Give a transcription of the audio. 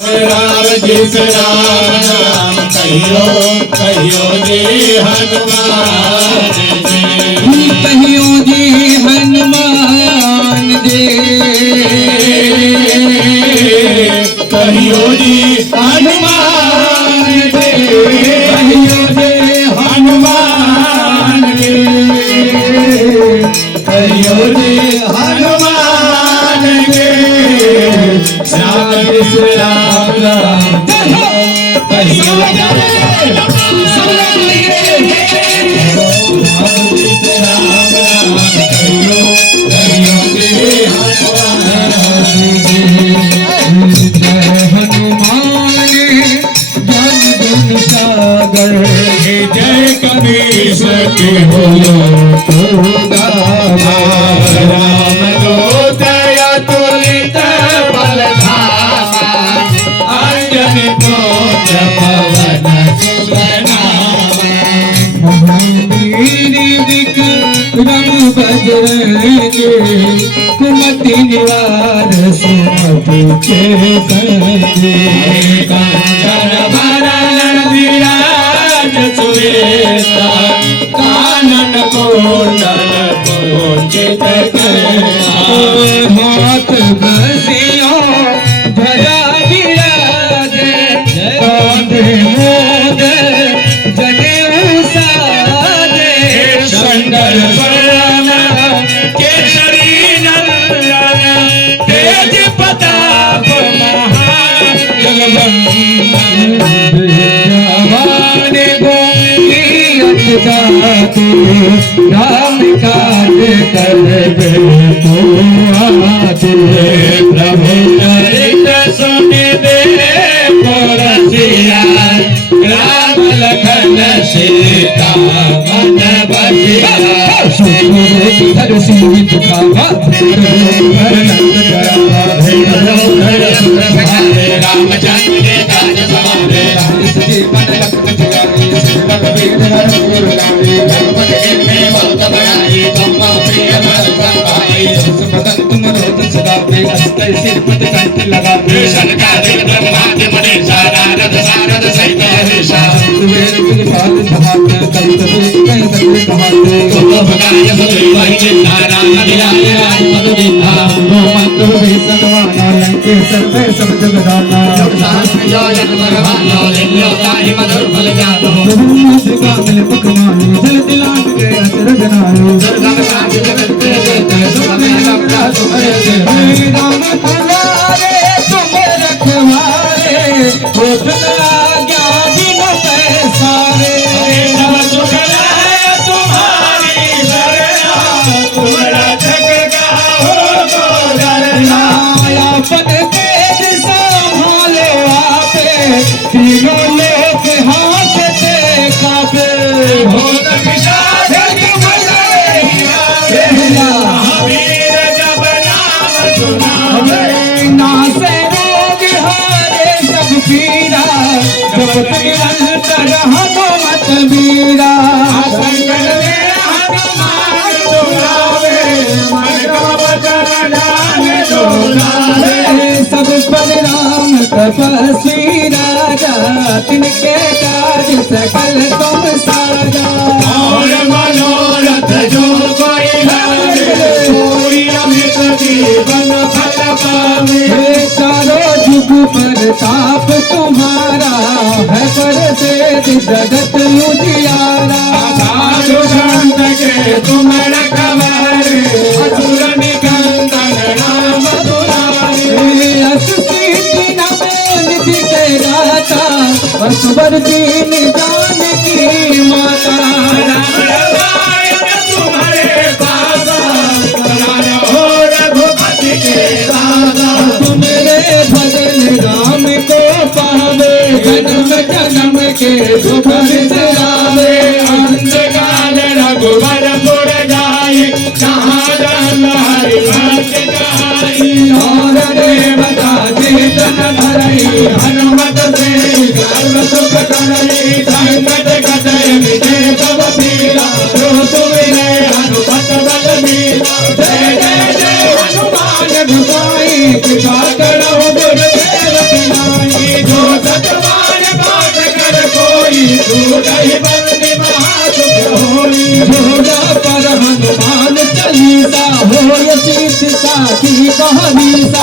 राम जिस राम नाम कहियो कहियो जी हनुमान जी कहियो जी हनुमान जी कहियो जी हनुमान जी कहियो जी हनुमान जी कहियो जी हनुमान जी श्याम कृष्ण राम राम कहियो जय कबीर सखी बोलो राम दूत अतुलित बल धामा अंजनी पुत्र पवन सुत नामा रम बजरंगी कुमति निवार सुमति के संगी कंचन बरन विराज सुरेता कानन कुंडल कुंचित हाथ बसियो ध्वजा विराजे कांधे मोद जनेऊ साजे संडल बरन केसरी नंदन तेज प्रताप महान जगबंदन जाते राम काज करबे को आते प्रभु चरित सुन दे रसिया राम लखन सीता मन बसिया सुर सिंह दुखावा रामचंद्र के काज सवारे जीवन बहुत बड़ाई तुम प्रिय तुम रोज सदा पे हंसते सिर पर कंठ लगा शनकादिक ब्रह्मादि मनीषा नारद सारद सहित हरीशा वेद तुझ पाद सहात कंठ कह सकते कहाते तुम भगाय सुधीवाई नारायण विराय राज मधुरिंधा मंत्र भी सदवाना लंकेश्वर पे सब जगदाना शास्त्र जो जग भगवानो लिंगो ताहि मधुर फल जातो दुर्गा मिल पकवानी जल दिलांग के असर जनायो दुर्गा साथ जगत के देते सुख में लपटा तुम्हारे से राम तुम्हारे तुम रखवारे उठना ज्ञानी न पैसारे सब सुख लाए तुम्हारी शरणा तुम रक्षक गाहो को डरना पद तेज संभालो आपे तीनों लोग हाथ से कापे भूत पिशाच महावीर जब नाम सुनावे नासे रोग हारे सब पीरा जपत निरंतर हनुमत वीरा संकट में हनुमान सुनावे मन का वचन ध्यान डोलावे सब पर राम तपस्वी राजा तिनके काज सकल तुम साजा और मनोरथ जो कोई लावे कोई अमित जीवन फल पावे चारों जुग पर ताप तुम्हारा है पर से जगत उजियारा साधु संत के तुम रखवारे असुर निकंदन राम दुलारे अस्सीति निधि के दाता असवर दीन जान की माता राम रसायन तुम्हारे पासा करान हो रघुपति के दादा मेरे भजन राम को पावे जन्म जन्म के सुख बिसरावे अंतकाल रघुवरपुर जाए जहाँ जन हरि भक्त गाई और देवता चेतन धरई हनुमत से सर्व सुख करई संकट कटय विजय सब पीरा जो सुमिरै हनुमत बल बीरा जय जय जय हनुमान गोसाई कृपा करो गुरुदेव की नाई छूटहि बंदी महासुख होई घोड़ा पर हनुमान चालीसा हो शीर्ष साखी कहबीसा